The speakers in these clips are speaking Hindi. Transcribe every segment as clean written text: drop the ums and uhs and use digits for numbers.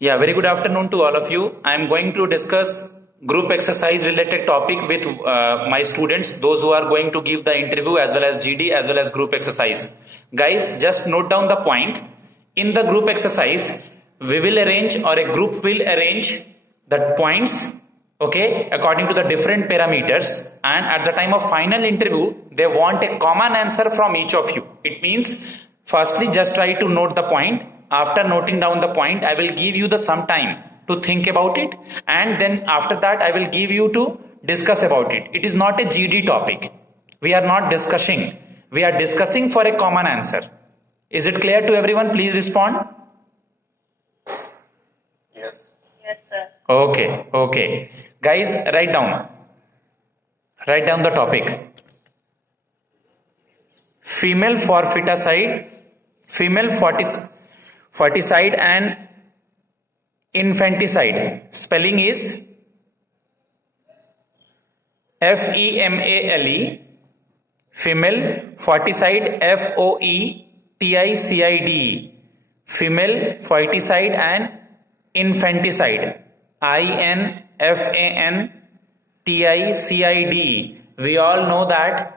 Yeah, very good afternoon to all of you. I am going to discuss group exercise related topic with my students, those who are going to give the interview as well as GD as well as group exercise. Guys, just note down the point. In the group exercise, we will arrange or a group will arrange the points, okay, according to the different parameters, and at the time of final interview, they want a common answer from each of you. It means, firstly, just try to note the point. After noting down the point, I will give you the some time to think about it, and then after that I will give you to discuss about it. It is not a GD topic. We are not discussing. We are discussing for a common answer. Is it clear to everyone? Please respond. Yes. Yes, sir. Okay. Guys, write down. Write down the topic. Female foeticide and infanticide. Spelling is FEMALE. Female foeticide, FOETICIDE. Female foeticide and infanticide, INFANTICIDE. We all know that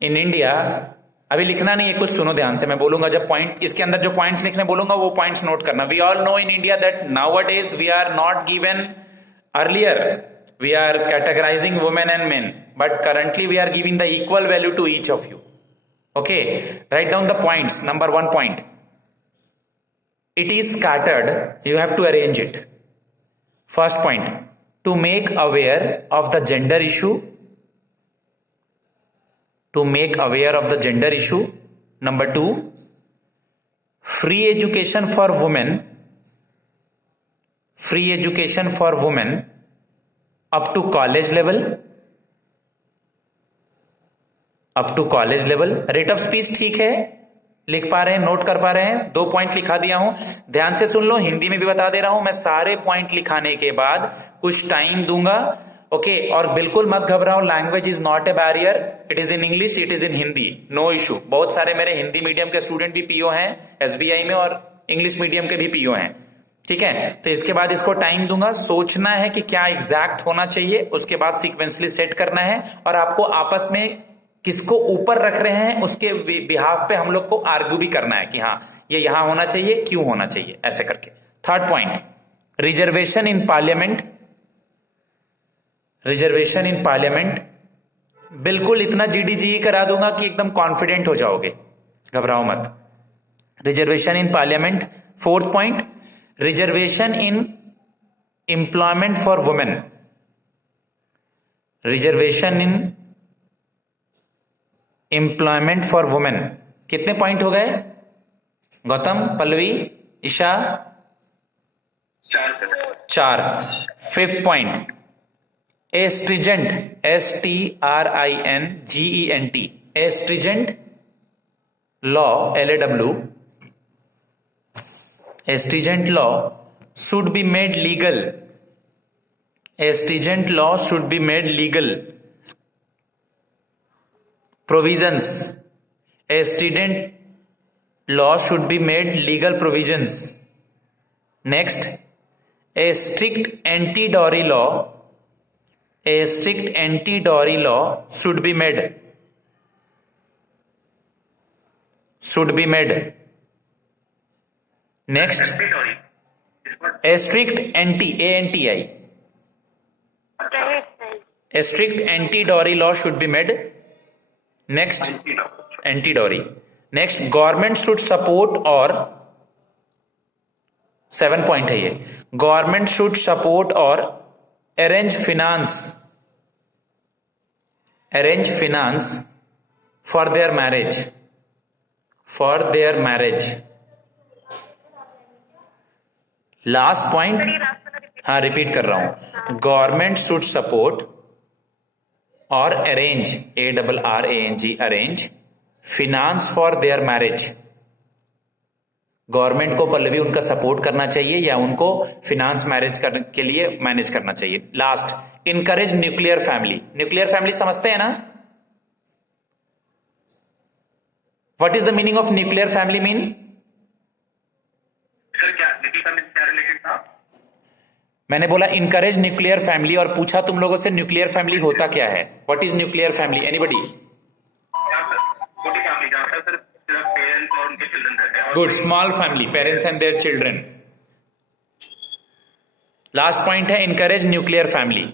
in India, अभी लिखना नहीं है, कुछ सुनो ध्यान से, मैं बोलूंगा जब पॉइंट, इसके अंदर जो पॉइंट्स लिखने बोलूंगा वो पॉइंट्स नोट करना. We all know in India that nowadays we are not given, earlier we are categorizing women and men, but currently we are giving the equal value to each of you. Okay, write down the points. Number 1 point, it is scattered, you have to arrange it. First point, to make aware of the gender issue. To make aware of the gender issue. Number 2, free education for women. Free education for women up to college level. Up to college level. Rate of speech ठीक है, लिख पा रहे हैं, नोट कर पा रहे हैं. 2 पॉइंट लिखा दिया हूं, ध्यान से सुन लो, हिंदी में भी बता दे रहा हूं. मैं सारे पॉइंट लिखाने के बाद कुछ टाइम दूंगा. ओके, और बिल्कुल मत घबराओ, language is not a barrier. It is in English, it is in Hindi, no issue. बहुत सारे मेरे हिंदी मीडियम के स्टूडेंट भी पीओ हैं एसबीआई में, और इंग्लिश मीडियम के भी पीओ हैं. ठीक है, तो इसके बाद इसको टाइम दूंगा. सोचना है कि क्या एग्जैक्ट होना चाहिए, उसके बाद सीक्वेंसली सेट करना है, और आपको आपस में किसको ऊपर रख रहे हैं उसके बिहाफ पे हम लोग को आर्ग्यू भी करना है कि हाँ ये यहां होना चाहिए, क्यों होना चाहिए, ऐसे करके. Third point, reservation in parliament. Reservation in parliament बिल्कुल इतना जीडीजी करा दूंगा कि एकदम कॉन्फिडेंट हो जाओगे, घबराओ मत. Reservation in parliament. Fourth point, reservation in employment for women. Reservation in employment for women. कितने पॉइंट हो गए Gautam, Pallavi, Isha? 4. Fifth point, stringent, STRINGENT, stringent law, LAW, stringent law should be made legal. Astringent law should be made legal. Provisions, astringent law should be made legal provisions. Next, a strict anti-dowry law. A strict anti-dowry law should be made. Should be made. Next, a strict ANTI. A strict anti-dowry law should be made. Next, anti-dowry. Next, government should support or 7 point है ये. Government should support or arrange finance for their marriage. For their marriage. Last point, हाँ रिपीट कर रहा हूं, गवर्नमेंट शुड सपोर्ट और arrange, ARRANG, arrange finance for their marriage. Government को पल्लवी उनका सपोर्ट करना चाहिए या उनको फिनांस मैरिज के लिए मैनेज करना चाहिए. Last, encourage nuclear family. Nuclear family समझते हैं ना? What is the meaning of nuclear family mean? Sir क्या फैमिली का मीन्स क्या रिलेटेड था? मैंने बोला इनकरेज न्यूक्लियर फैमिली और पूछा तुम लोगों से न्यूक्लियर फैमिली होता क्या है? What is nuclear family? Anybody? छोटी फैमिली जहाँ पर सिर्फ पेरेंट्स और उनके चिल्ड्रन रहते हैं। Good, small family, parents and their children. Last point है encourage nuclear family.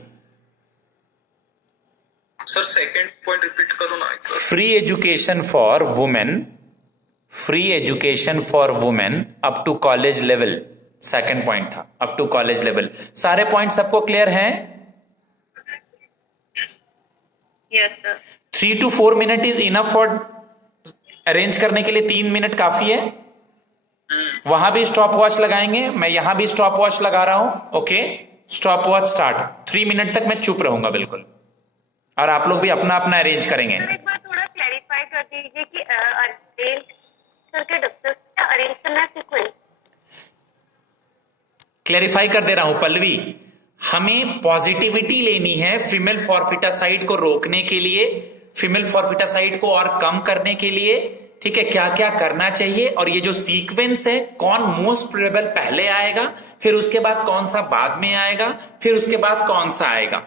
Sir second point repeat करो ना। Free education for women, free education for women up to college level, second point था, अप टू कॉलेज लेवल। सारे पॉइंट सबको क्लियर हैं? Yes sir. 3 to 4 minute is enough for arrange करने के लिए, 3 मिनट काफी है। वहां भी स्टॉप वॉच लगाएंगे, मैं यहां भी स्टॉप वॉच लगा रहा हूं। Okay, stop watch start. 3 minute तक मैं चुप रहूंगा बिल्कुल, और आप लोग भी अपना अपना अरेंज करेंगे। एक बार थोड़ा क्लैरिफाई कर दीजिए कि अरेंज करके डॉक्टर से अरेंज करना सीक्वेंस। क्लैरिफाई कर दे रहा हूं पल्लवी, हमें पॉजिटिविटी लेनी है फीमेल फॉरफिटासाइड को रोकने के लिए, फीमेल फॉरफिटासाइड को और कम करने के लिए। ठीक है, क्या क्या करना चाहिए, और ये जो सीक्वेंस है, कौन मोस्ट प्रोबेबल पहले आएगा, फिर उसके बाद कौन सा बाद में आएगा, फिर उसके बाद कौन सा आएगा।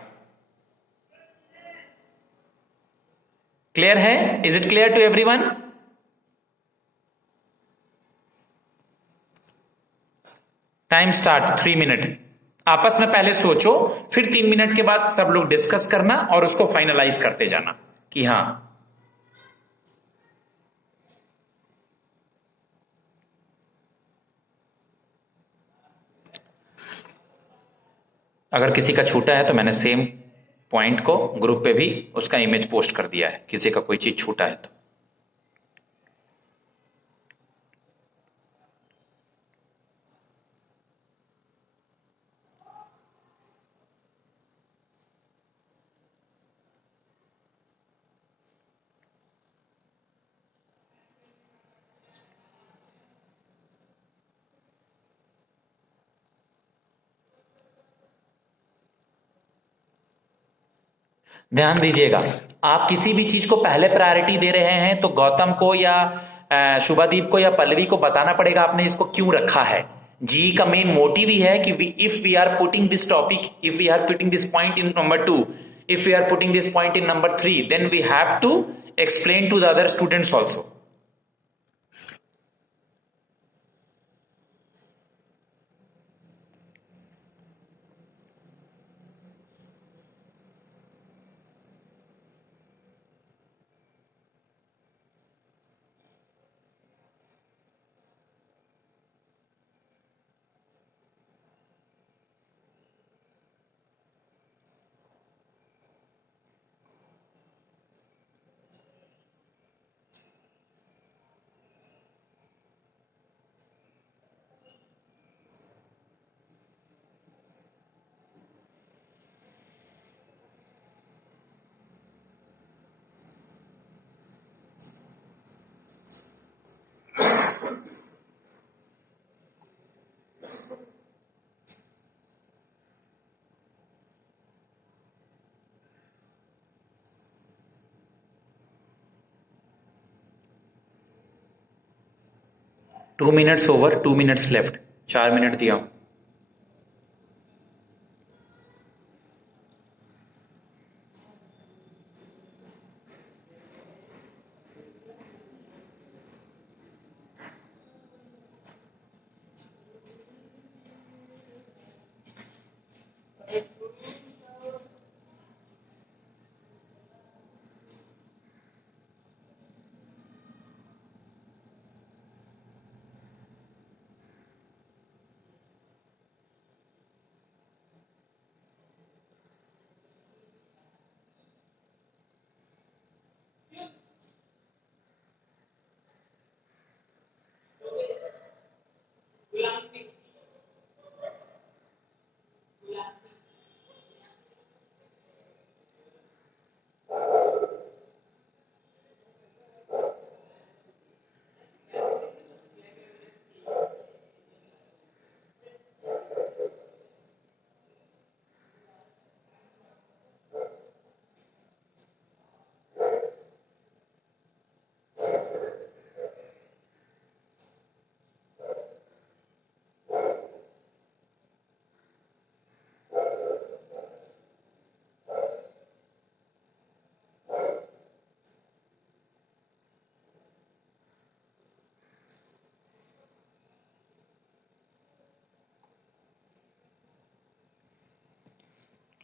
क्लियर है? Is it clear to everyone? Time start 3 minute. आपस में पहले सोचो, फिर 3 मिनट के बाद सब लोग डिस्कस करना और उसको फाइनलाइज करते जाना कि हां। अगर किसी का छूटा है तो मैंने सेम पॉइंट को ग्रुप पे भी उसका इमेज पोस्ट कर दिया है, किसी का कोई चीज छूटा है तो। ध्यान दीजिएगा, आप किसी भी चीज को पहले प्रायोरिटी दे रहे हैं तो गौतम को या शुभादीप को या पल्लवी को बताना पड़ेगा आपने इसको क्यों रखा है। जी का मेन मोटिव ही है कि if we are putting this topic, if we are putting this point in number 2, if we are putting this point in number 3, then we have to explain to the other students also. Two minutes over, 2 minutes left, 4 minute दिया हूं।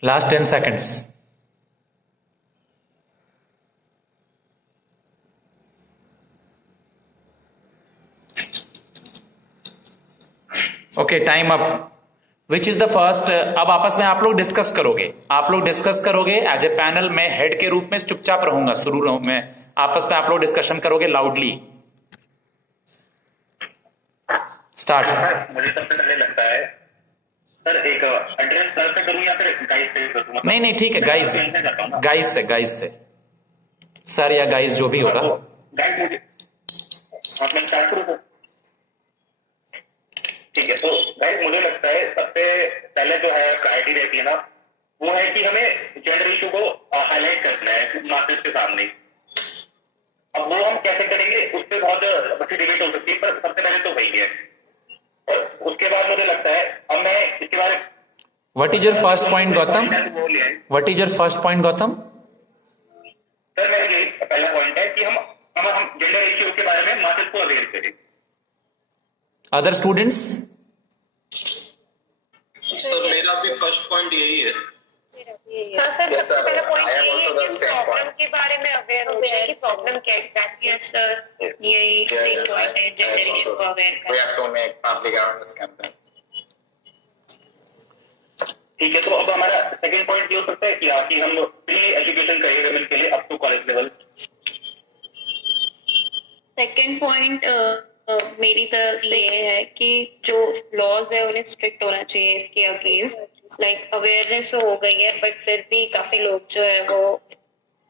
Last 10 seconds. Okay, time up. Which is the first? अब आपस में आप लोग डिस्कस करोगे एज ए पैनल। मैं हेड के रूप में चुपचाप रहूंगा, शुरू रहूं मैं, आपस में आप लोग डिस्कशन करोगे लाउडली। स्टार्ट। मुझे सबसे पहले लगता है सर, एक एड्रेस सर से करूं या फिर गाइस से करूं? नहीं ठीक है, गाइस से सर या गाइस जो भी होगा। गाइस मुझे मैं स्टार्ट करूं सर? ठीक है, तो गाइस मुझे लगता है सबसे पहले जो है प्रायोरिटी रहती है ना, वो है कि हमें जेंडर इशू को हाईलाइट करना है मार्केट के सामने। अब वो हम कैसे करेंगे उससे बहुत बड़ी डिबेट हो सकती है, पर सबसे पहले तो वही है। और उसके बाद मुझे लगता है अब मैं इसके बारे में what is your first point Gautam? What is your first point Gautam? Sir मेरा यही पहला पॉइंट है कि हम जेंडर इश्यू के बारे में मार्केट को अवेयर करें। Other students? सर मेरा भी फर्स्ट पॉइंट यही है। सर सबसे पहला पॉइंट ये है कि प्रॉब्लम के बारे में अवेयर हो जाए कि प्रॉब्लम क्या एग्जैक्टली है। सर यही पॉइंट है, जेंडर इशू को अवेयर करना। ठीक है, तो अब हमारा सेकंड पॉइंट ये हो सकता है कि हम फ्री एजुकेशन करें वुमेन के लिए up to college level. Second point मेरी तरफ से ये है कि जो लॉज है उन्हें स्ट्रिक्ट होना चाहिए इसके अगेंस्ट। लाइक अवेयरनेस हो गई है बट फिर भी काफी लोग जो है वो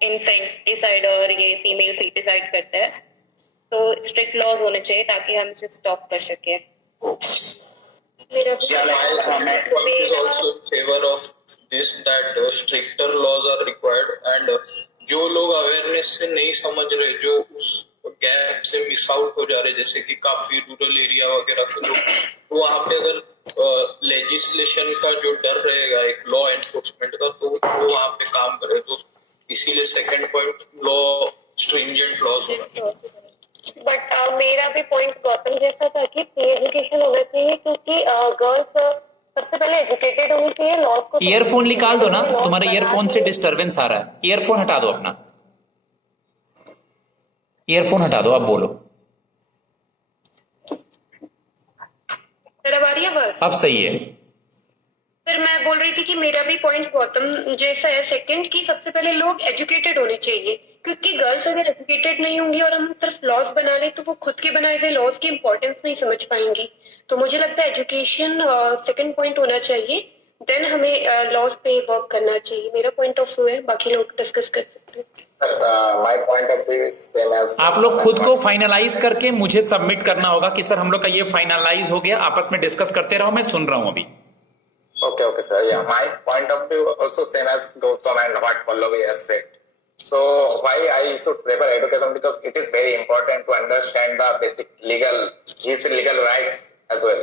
इनफेंटिसाइड और ये फीमेल फीटिसाइड करते हैं, तो स्ट्रिक्ट लॉज होने चाहिए ताकि हम इसे स्टॉप कर सके। My point is also in favor of this, that stricter laws are required, and जो लोग अवेयरनेस से नहीं समझ रहे, जो उस गैप से मिस आउट हो जा रहे, जैसे कि काफी रूरल एरिया वगैरह को, जो वहाँ पे अगर लेजिस्लेशन का जो डर रहेगा एक लॉ एनफोर्समेंट का, तो वो वहाँ पे काम करे। तो इसीलिए second point law, stringent laws होना चाहिए। बट मेरा भी पॉइंट गौतम जैसा था कि फ्री एजुकेशन होना चाहिए, क्योंकि गर्ल्स सबसे पहले एजुकेटेड होनी चाहिए। लॉज को ईयरफोन निकाल दो ना, तुम्हारे ईयरफोन से डिस्टरबेंस आ रहा है। ईयरफोन हटा दो अपना, ईयरफोन हटा दो, अब बोलो। मेरा बारी है बस। अब सही है। फिर मैं बोल रही थी कि मेरा भी पॉइंट गौतम जैसा है सेकंड, की सबसे पहले लोग एजुकेटेड होने चाहिए, क्योंकि गर्ल्स अगर एजुकेटेड नहीं होंगी और हम सिर्फ लॉज बना ले तो वो खुद के बनाए हुए लॉज की इंपॉर्टेंस नहीं समझ पाएंगी। तो मुझे लगता है एजुकेशन सेकंड पॉइंट होना चाहिए, देन हमें लॉज पे वर्क करना चाहिए। मेरा पॉइंट ऑफ व्यू है, बाकी लोग डिस्कस कर सकते हैं। आप लोग खुद को फाइनलाइज करके मुझे सबमिट करना होगा कि सर हम लोग का ये फाइनलाइज हो गया। आपस में डिस्कस करते रहो, मैं सुन रहा हूं अभी। Okay, sir. Yeah, my point of view also same as Gautam and what Pallavi has said. So why I should prefer education, because it is very important to understand the basic legal rights as well.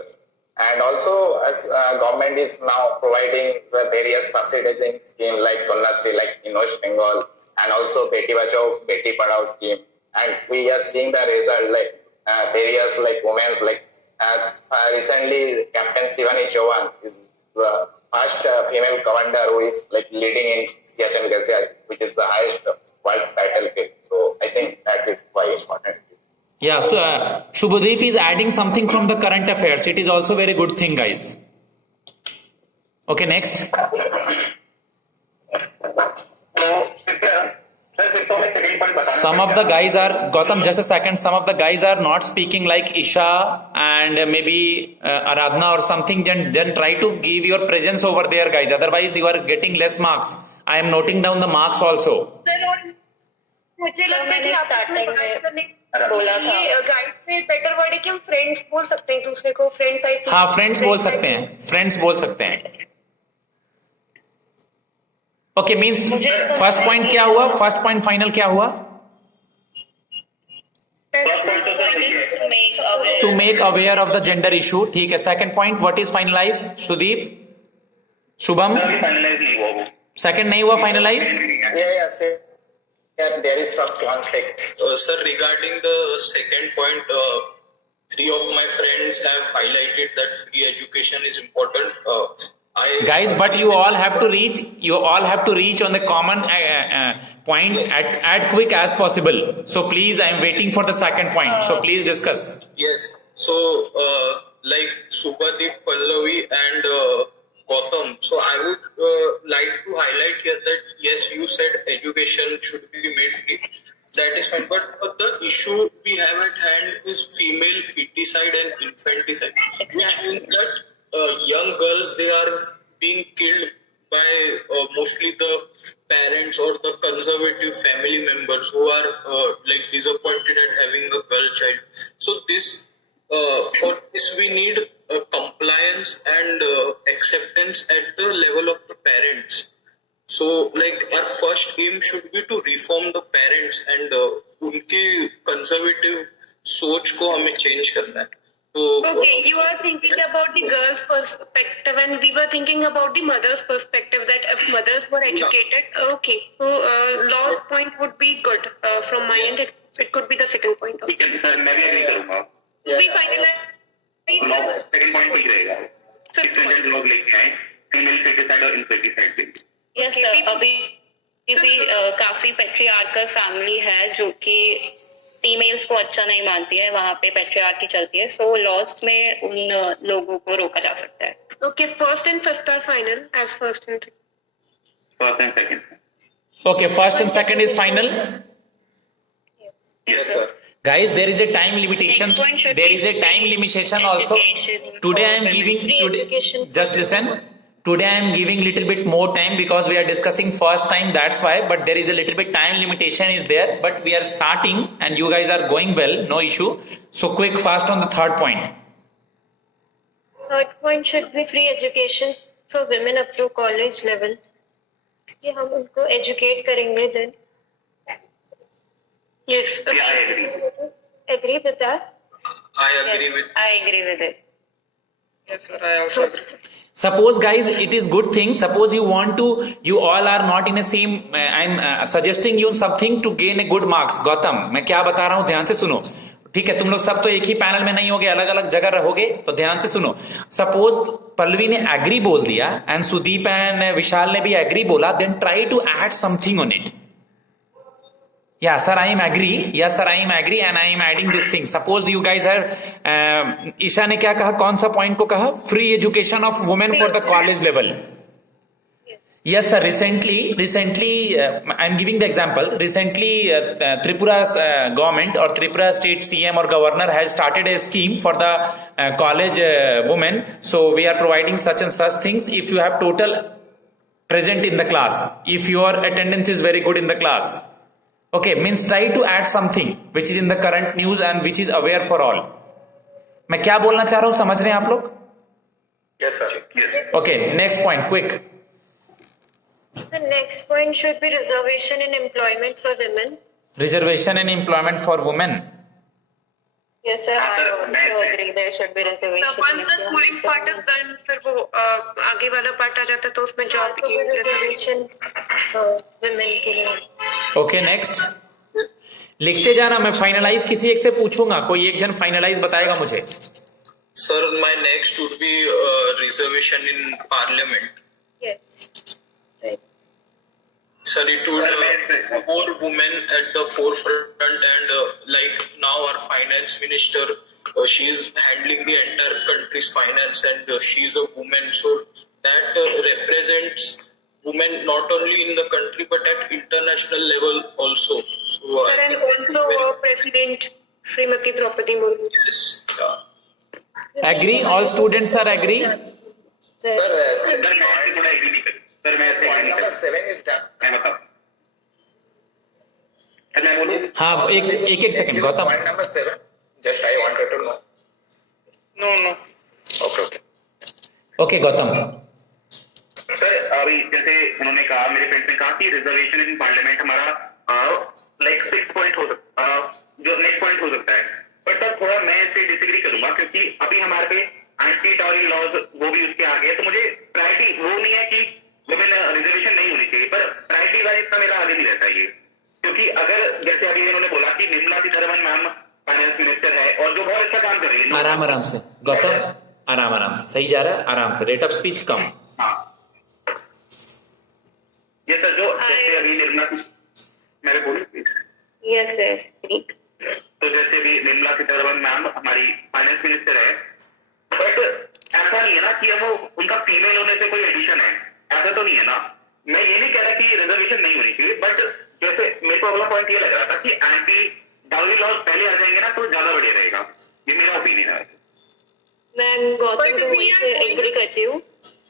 And also as government is now providing the various subsidizing scheme like Kanyasri, like in West Bengal, and also Beti Bachao, Beti Padhao scheme. And we are seeing the result like various like women's like recently Captain Shivani Chauhan is the first female commander who is like leading in Siachen Glacier, which is the highest world's battlefield. So I think that is quite important. Yeah, so Shubhadeep is adding something from the current affairs. It is also very good thing, guys. Okay, next. Some of the guys are, Gautam, just a second. Some of the guys are not speaking like Isha and maybe Aradhana or something. Then try to give your presence over there, guys. Otherwise, you are getting less marks. I am noting down the marks also. मुझे लगता है कि आपने बोला था गाइस में बेटर वर्ड है कि हम फ्रेंड्स बोल सकते हैं दूसरे को। फ्रेंड्स आई, हाँ फ्रेंड्स बोल सकते हैं, फ्रेंड्स बोल सकते हैं। ओके, मींस फर्स्ट पॉइंट क्या हुआ, फर्स्ट पॉइंट फाइनल क्या हुआ? To make aware of the gender issue. ठीक है, second point what is finalise? Sudeep, Shubham, second नहीं हुआ finalise? There is some conflict. Sir, regarding the second point, 3 of my friends have highlighted that free education is important. Guys, but you all have to reach on the common point at quick as possible. So please, I am waiting for the second point. So please discuss. Yes. So, like Subhadeep, Pallavi, and Gautam. So, I would like to highlight here that yes, you said education should be made free. That is fine. But the issue we have at hand is female feticide and infanticide, which means that young girls, they are being killed by mostly the parents or the conservative family members who are like disappointed at having a girl child. So this for this we need compliance and acceptance at the level of the parents. So like our first aim should be to reform the parents and उनके conservative सोच को हमें change करना है. So, okay, you are thinking about the girl's perspective, and we were thinking about the mother's perspective. That if mothers were educated, okay. So law's point would be good from my end. It could be the second point. ठीक है सर, मैं भी एग्री करूंगा. We finalize. सेकंड पॉइंट ठीक रहेगा. 600 लोग लेके आए फीमेल फेटिसाइड और इनफेटिसाइड के. यस सर, अभी भी काफी पेट्रियार्कल फैमिली है जो कि फीमेल्स को अच्छा नहीं मानती है, वहाँ पे पेट्रियार्की चलती है. सो लॉज में उन लोगों को रोका जा सकता है. Okay, first and fifth are final as first and second. Okay, first and second is final. Yes sir. Guys, there is a time limitation. Next point should There be is a time limitation also. education Today I am for giving. women. Free education. Just listen. Today I am giving little bit more time because we are discussing first time. That's why. But there is a little bit time limitation is there. But we are starting and you guys are going well. No issue. So quick, fast on the third point. Third point should be free education for women up to college level. कि हम उनको educate करेंगे then. yes. Yeah, I agree. Agree with that? I agree with. I agree with it. Yes, sir. I also agree. Suppose guys, it is good thing. Suppose you all are not in a same. I'm suggesting you something to gain a good marks. Gautam, मैं क्या बता रहा हूँ ध्यान से सुनो. ठीक है, तुम लोग सब तो एक ही पैनल में नहीं होगे, अलग अलग जगह रहोगे, तो ध्यान से सुनो. सपोज पल्लवी ने एग्री बोल दिया एंड सुदीप एंड विशाल ने भी एग्री बोला, then try to add something on it. Yeah, sir, I am agree. Yes, sir, I am agree and I am adding this thing. Suppose you guys are, Isha ने क्या कहा, कौन सा पॉइंट को कहा? Free education of women for the college level. Yes, sir. Recently, I am giving the example. Recently, Tripura's government or Tripura state CM or governor has started a scheme for the college women. So we are providing such and such things. If you have total present in the class, if your attendance is very good in the class. Okay, means try to add something which is in the current news and which is aware for all. मैं क्या बोलना चाह रहा हूँ, समझ रहे हैं आप लोग? Yes, sir. Yes. Okay, next point, quick. The next point should be reservation in employment for women. Reservation and employment for women. Yes, sir. I also agree. There should be reservation. So once the schooling part is done, फिर वो आगे वाला part आ जाता है, तो उसमें job की reservation women के लिए. Okay, next. लिखते जाना, मैं फाइनलाइज किसी एक से पूछूंगा, कोई एक जन फाइनलाइज बताएगा मुझे. Sir, my next would be reservation in parliament. Yes. Right. Sir, it would more women at the forefront and like now our finance minister, she is handling the entire country's finance and she is a woman. So that represents women not only in the country but at international level also. So I and think also President Srimati Draupadi Murmu. yes, yeah. Agree? All students are agree? Sir, sir मैं आपसे थोड़ा एग्री नहीं कर. सर मैं ऐसे point number 7 is done. मैं बताऊं. मैं बोलूं. हाँ, एक second Gautam. Point number 7. Just I wanted to know. No. Okay. Okay Gautam. Sir अभी जैसे उन्होंने कहा, मेरे फ्रेंड्स ने कहा कि रिजर्वेशन इन पार्लियामेंट हमारा लाइक 6 पॉइंट हो सकता, जो नेक्स्ट पॉइंट हो सकता है. बट सर थोड़ा मैं इससे डिसएग्री करूंगा क्योंकि अभी हमारे पे एंटी टॉरियल लॉज वो भी उसके आगे है. तो मुझे प्रायोरिटी वो नहीं है कि वुमेन रिजर्वेशन नहीं होनी चाहिए, पर प्रायोरिटी वाइज इतना मेरा आगे नहीं रहता ये. क्योंकि अगर जैसे अभी इन्होंने बोला कि Nirmala Sitharaman ma'am finance minister है और जो बहुत अच्छा काम कर रही है. आराम से गौतम, आराम से, सही जा रहा है, आराम से. रेट ऑफ स्पीच कम. हाँ, ये सर जो जैसे अभी निर्मला, मेरे बोलिए प्लीज। यस यस ठीक। तो जैसे अभी निर्मला सीतारमण मैम हमारी फाइनेंस मिनिस्टर है, बट ऐसा नहीं है ना कि वो उनका फीमेल होने से कोई एडिशन है, ऐसा तो नहीं है ना। मैं ये नहीं कह रहा कि रिजर्वेशन नहीं होनी चाहिए, बट जैसे मेरे को अगला पॉइंट ये लग रहा था कि एंटी डाउरी लॉज पहले आ जाएंगे ना तो ज्यादा बढ़िया रहेगा, ये मेरा ओपिनियन है। मैं गौतम से एग्री करती हूँ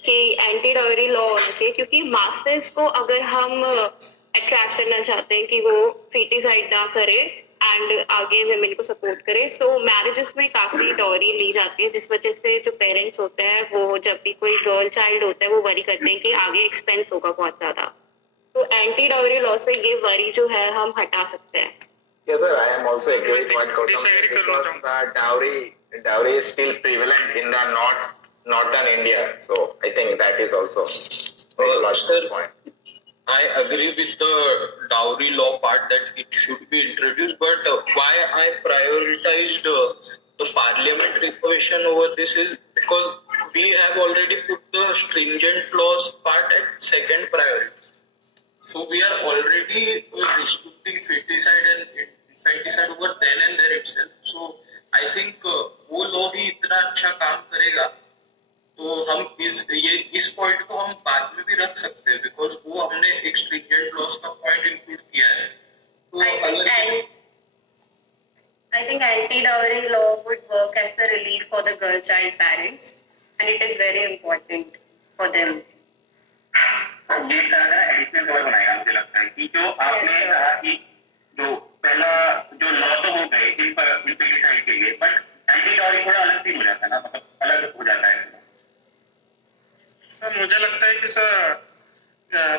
कि एंटी डाउरी लॉ होना चाहिए, क्योंकि मासेस को अगर हम अट्रैक्ट करना चाहते हैं कि वो फीटिसाइड ना करे एंड आगे वुमेन को सपोर्ट करे, सो मैरिजेस में काफी डाउरी ली जाती है, जिस वजह से जो पेरेंट्स होते हैं वो जब भी कोई गर्ल चाइल्ड होता है वो वरी करते हैं कि आगे एक्सपेंस होगा बहुत ज्यादा। तो एंटी डाउरी लॉ से ये वरी जो है हम हटा सकते हैं। Yes, sir. I am also agree with what Gautam said, because the dowry is still prevalent in the northern India. So I think that is also a logical point. I agree with the dowry law part that it should be introduced, but why I prioritized the parliament reservation over this is because we have already put the stringent laws part at second priority. So we are already restricting feticide and infanticide over then and there itself. So I think वो law ही इतना अच्छा काम करेगा तो हम इस पॉइंट को हम बाद में भी रख सकते हैं, बिकॉज वो हमने एक स्ट्रिंजेंट लॉस का पॉइंट इंक्लूड किया है। तो I think anti-dowry law would work as a relief for the girl child parents, and it is very important for them. ये तरह का एडिशनल कवर बनाएगा, मुझे लगता है कि जो आपने कहा कि जो पहला जो लॉ तो हो गए इनफेटिसाइड के लिए, बट एंटी डाउरी थोड़ा अलग भी हो जाता है ना, मतलब अलग हो जाता है। सर मुझे लगता है कि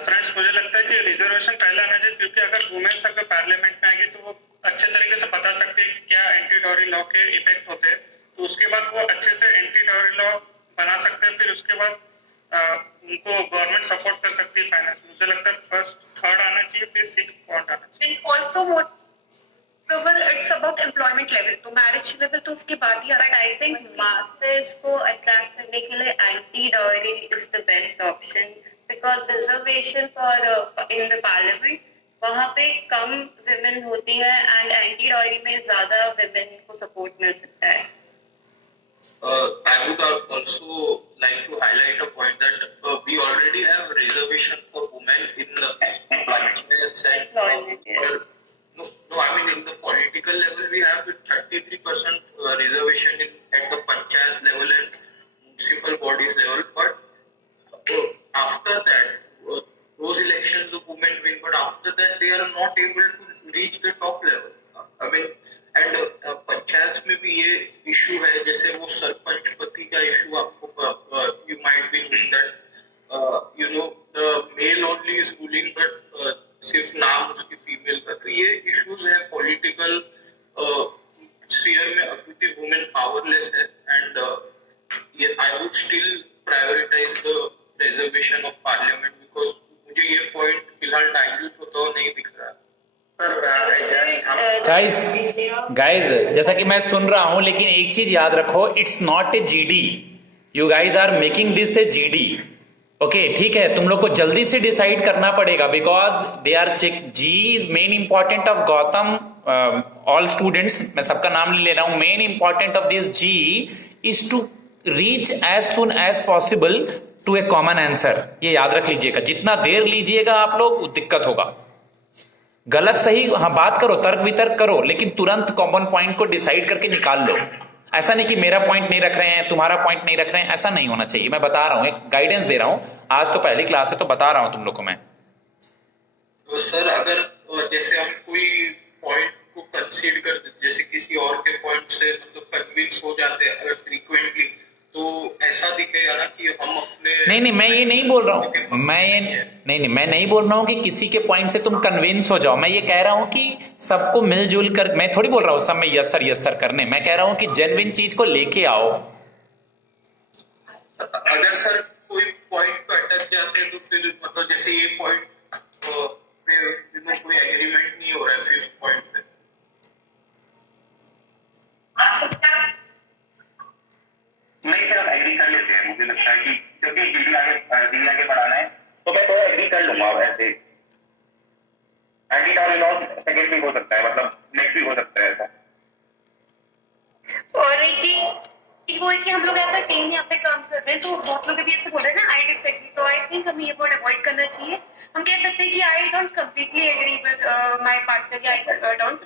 फ्रेंड्स मुझे लगता है कि रिजर्वेशन पहले आना चाहिए, क्योंकि अगर वुमेन्स अगर पार्लियामेंट में आएगी तो वो अच्छे तरीके से बता सकते हैं क्या एंटी डाउरी लॉ के इफेक्ट होते हैं, तो उसके बाद वो अच्छे से एंटी डाउरी लॉ बना सकते हैं, फिर उसके बाद उनको गवर्नमेंट सपोर्ट कर सकती है फाइनेंस। मुझे लगता है फर्स्ट थर्ड आना चाहिए, फिर 6th पॉइंट आना चाहिए। Also more it's about employment level, तो मैरिज लेवल तो उसके बाद ही। बट आई थिंक मासेस को अट्रैक्ट करने के लिए anti dowry is the best option, because reservation for in the parliament वहाँ पे कम विमेन होती है एंड एंटी डाउरी में ज्यादा विमेन को सपोर्ट मिल सकता है। I would also like to highlight a point that we already have reservation for women in the employment side. No, I mean in the political level we have 33% reservation at the panchayat level and municipal bodies level. But after that, those elections the women win. But after that, they are not able to reach the top level. I mean. And panchayat में भी ये इशू है, जैसे वो सरपंच पति का इशू आपको you might be knowing that you know the male only is ruling, but सिर्फ नाम उसकी फीमेल का। तो ये इश्यूज है पॉलिटिकल स्फीयर में, अभी भी वुमेन पावरलेस है and I would still prioritise the reservation of parliament, because मुझे ये पॉइंट फिलहाल डाइल्यूट होता हुआ नहीं दिख रहा है। गाइज जैसा कि मैं सुन रहा हूं, लेकिन एक चीज याद रखो, it's not a GD, you guys are making this a GD. Okay ठीक है, तुम लोग को जल्दी से डिसाइड करना पड़ेगा, because they are check G main important of Gautam all students, मैं सबका नाम ले रहा हूं। Main important of this G is to reach as soon as possible to a common answer. ये याद रख लीजिएगा, जितना देर लीजिएगा आप लोग दिक्कत होगा। गलत सही हाँ बात करो, तर्क वितर्क करो, लेकिन तुरंत कॉमन पॉइंट को डिसाइड करके निकाल लो। ऐसा नहीं कि मेरा पॉइंट नहीं रख रहे हैं, तुम्हारा पॉइंट नहीं रख रहे हैं, ऐसा नहीं होना चाहिए। मैं बता रहा हूं, एक गाइडेंस दे रहा हूं, आज तो पहली क्लास है तो बता रहा हूं तुम लोग को मैं। तो सर अगर जैसे हम कोई पॉइंट को कंसीड कर देते, जैसे किसी और के पॉइंट से मतलब कन्विंस हो जाते हैं अगर फ्रीक्वेंटली, तो ऐसा दिखेगा ना कि हम अपने नहीं मैं ये नहीं बोल रहा हूं, मैं नहीं बोल रहा हूं कि किसी के पॉइंट से तुम कन्विंस हो जाओ। मैं ये कह रहा हूं कि सबको मिलजुल कर, मैं थोड़ी बोल रहा हूं सब में यस सर करने, मैं कह रहा हूं कि जेन्युइन चीज को लेके आओ। अगर सर कोई पॉइंट पे अटक जाते हैं तो फिर मतलब जैसे ये पॉइंट पे कोई एग्रीमेंट नहीं हो रहा है 5th पॉइंट पे, नहीं सर एग्री कर लेते हैं। मुझे लगता है कि क्योंकि जीडी आगे बढ़ाना है तो मैं थोड़ा एग्री कर लूंगा ऐसे। एंटी डॉरी लॉ सेकंड भी हो सकता है, मतलब नेक्स्ट भी हो सकता है ऐसा। और एक चीज वो है कि हम लोग ऐसा टीम यहाँ पे काम कर रहे हैं, तो बहुत लोग भी ऐसे बोल रहे हैं ना आई डिसएग्री, तो आई थिंक हमें ये वर्ड अवॉइड करना चाहिए। हम कह सकते हैं कि I don't completely agree with my partner, या आई डोंट,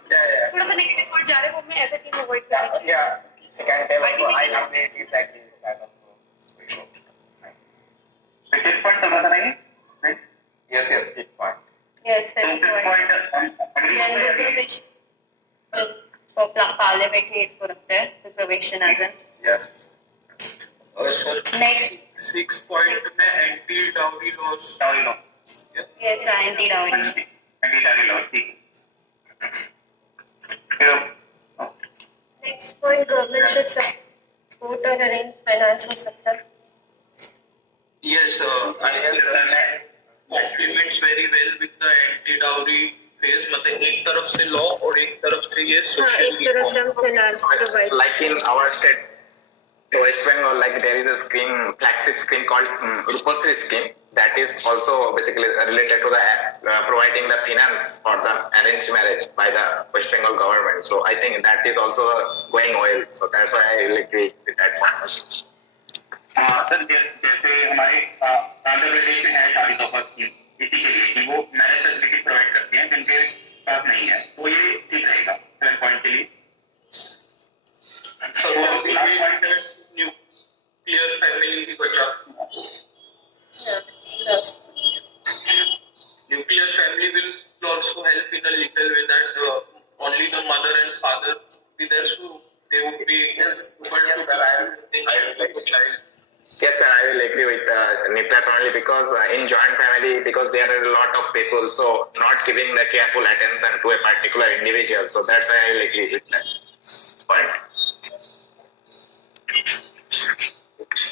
थोड़ा सा नेगेटिव वर्ड जा रहे हैं, वो हमें एज अ टीम अवॉइड करना चाहिए। फिफ्थ पॉइंट तो बता रही है। Yes, good point. Yes, तो फिफ्थ पॉइंट so parliament ने इसको रखते हैं reservation as an Yes. Sir next 6 point में anti dowry laws. Dowry law, yes anti dowry anti dowry law, ठीक। फिर next point, government should support और arrange financial sector. Yes, complements very well with the anti-dowry phase. मतलब एक तरफ से लॉ और एक तरफ से ये सोशल एक तरफ से हम finance provide, Like in our state, West Bengal, like there is a scheme, flagship scheme called Rupasri scheme. That is also basically related to the providing the finance for the arranged marriage by the West Bengal government. So I think that is also going well. So that's why I will agree with that one. Sir जैसे हमारे आंध्र प्रदेश में है शादी तोहफा स्कीम, इसी के लिए कि वो मैरिज फैसिलिटी प्रोवाइड करते हैं जिनके पास नहीं है, तो ये ठीक रहेगा 7 पॉइंट के लिए। न्यूक्लियर फैमिली की बचाव। Nuclear family will also help in a legal way that only the mother and father be there, so they would be able to like a child. Yes, sir, I will agree with Niprat only because in joint family, because there are a lot of people, so not giving the careful attention to a particular individual. So that's why I will agree with that point.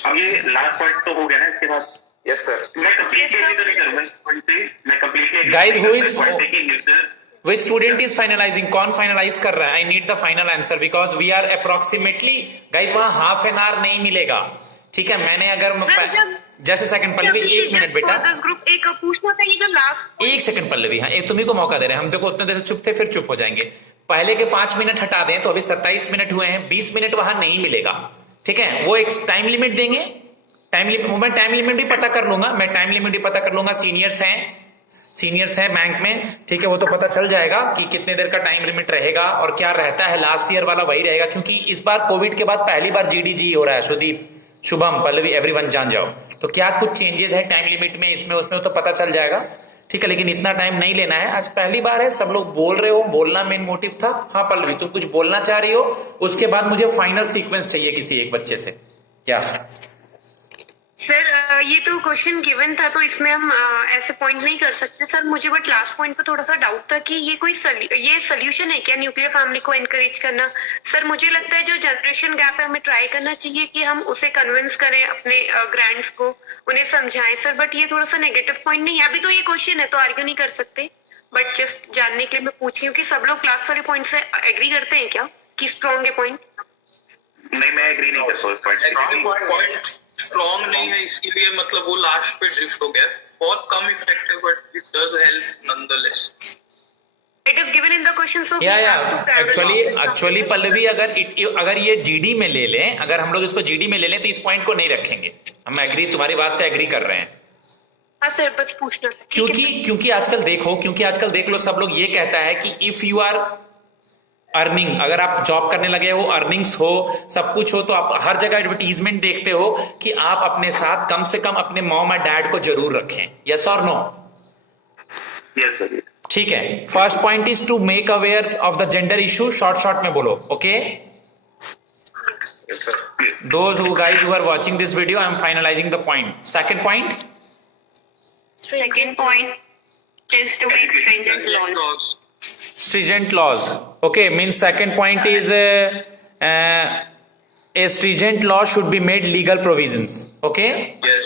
अब ये लास्ट पॉइंट तो हो गया ना, इसके बाद Yes, sir. मैं कंप्लीटली एग्री तो नहीं करूंगा इस पॉइंट पे, मैं completely Guys, who is- Which student is finalizing? कौन फाइनलाइज कर रहा है? I need the final answer because we are approximately, guys वहां हाफ एन आवर नहीं मिलेगा, ठीक है? मैंने अगर जैसे सेकंड पल्लवी, एक मिनट बेटा, ग्रुप एक पूछना था, ये जो लास्ट एक सेकंड पल्लवी, हाँ एक तुम्ही को मौका दे रहे हैं हम, देखो उतने देर से चुप थे फिर चुप हो जाएंगे। पहले के 5 मिनट हटा दें तो अभी 27 मिनट हुए हैं, 20 मिनट वहां नहीं मिलेगा, ठीक है? वो एक टाइम लिमिट देंगे, टाइम लिमिट, मैं टाइम लिमिट भी पता कर लूंगा, मैं टाइम लिमिट भी पता कर लूंगा। सीनियर्स हैं बैंक में, ठीक है? वो तो पता चल जाएगा कि कितने देर का टाइम लिमिट रहेगा और क्या रहता है, लास्ट ईयर वाला वही रहेगा, क्योंकि इस बार कोविड के बाद पहली बार जीडीजी हो रहा है। सुदीप, शुभम, पल्लवी, एवरीवन जान जाओ, तो क्या कुछ चेंजेस है टाइम लिमिट में, इसमें उसमें तो पता चल जाएगा, ठीक है? लेकिन इतना टाइम नहीं लेना है, आज पहली बार है, सब लोग बोल रहे हो, बोलना मेन मोटिव था। हाँ पल्लवी, तुम कुछ बोलना चाह रही हो, उसके बाद मुझे फाइनल सीक्वेंस चाहिए किसी एक बच्चे से, क्या? सर ये तो क्वेश्चन गिवन था, तो इसमें हम ऐसे पॉइंट नहीं कर सकते सर। मुझे बट लास्ट पॉइंट पे थोड़ा सा डाउट था कि ये कोई ये सोल्यूशन है क्या न्यूक्लियर फैमिली को एनकरेज करना? सर मुझे लगता है जो जनरेशन गैप है, हमें ट्राई करना चाहिए कि हम उसे कन्विंस करें अपने ग्रैंड्स को, उन्हें समझाएं सर। बट ये थोड़ा सा नेगेटिव पॉइंट नहीं है, अभी तो ये क्वेश्चन है तो आर्ग्यू नहीं कर सकते, बट जस्ट जानने के लिए मैं पूछ रही हूँ कि सब लोग क्लास वाले पॉइंट से एग्री करते हैं क्या कि स्ट्रॉन्ग है पॉइंट? नहीं, मैं एग्री नहीं करता उस पॉइंट। स्ट्रॉन्ग नहीं है, इसीलिए मतलब वो लास्ट पे ड्रिफ्ट हो गया। बहुत कम इफेक्ट है, but it does help nonetheless. It is given in the question, so actually Pallavi, अगर ये जीडी में ले लें, अगर हम लोग इसको जीडी में ले लें तो इस पॉइंट को नहीं रखेंगे। हम एग्री, तुम्हारी बात से एग्री कर रहे हैं। हाँ सर, बस पूछना था। क्योंकि आजकल देख लो, सब लोग ये कहता है कि इफ यू आर अर्निंग, अगर आप जॉब करने लगे हो, अर्निंग्स हो, सब कुछ हो, तो आप हर जगह एडवर्टीजमेंट देखते हो कि आप अपने साथ कम से कम अपने मॉम और डैड को जरूर रखें। यस और नो? Yes sir. ठीक है, first point is to make aware of the gender issue. Short में बोलो, okay? Those who guys who are watching this video, I am finalizing the point. Second point is to make stringent laws. Stringent laws. Okay, means second point is a stringent law should be made legal provisions. Okay. Yes.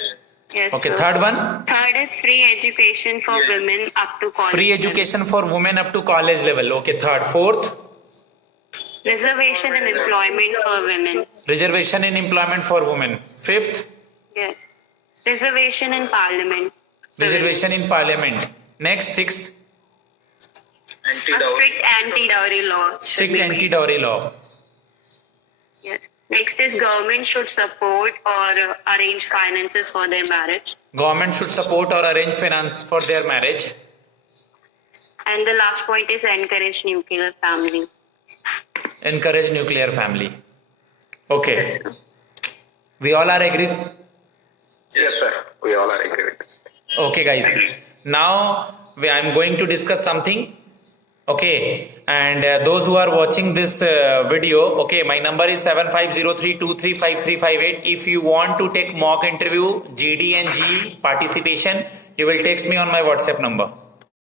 Okay. Sir. Third one. Third is free education for women up to college. Free education for women up to college level. Okay. Third. Fourth. Reservation in employment for women. Reservation in employment for women. Fifth. Yes. Reservation in parliament. Reservation in parliament. Next, sixth, A strict anti-dowry law. should strict be made. anti-dowry law. Yes. Next is government should support or arrange finances for their marriage. Government should support or arrange finance for their marriage. And the last point is encourage nuclear family. Encourage nuclear family. Okay. Yes, sir. We all are agreed? Yes, sir. We all are agree with it. Okay, guys. Now I'm going to discuss something. Okay, and those who are watching this video, okay, my number is 7503235358. If you want to take mock interview, GD and G participation, you will text me on my WhatsApp number.